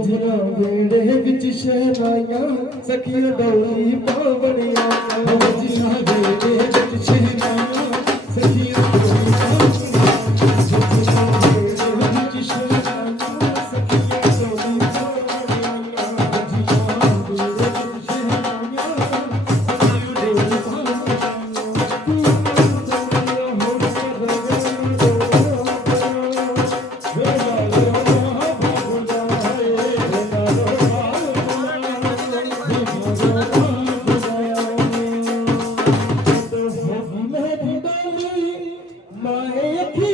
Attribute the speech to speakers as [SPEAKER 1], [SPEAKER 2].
[SPEAKER 1] ਵੱਜਣਾ ਵੇੜੇ ਵਿੱਚ ਸ਼ਹਿਨਾਈਆਂ ਸਖੀਆਂ ਡੌਲੀ ਪਾਵਣੀਆਂ ਵੱਜਣਾ ਵੇੜੇ my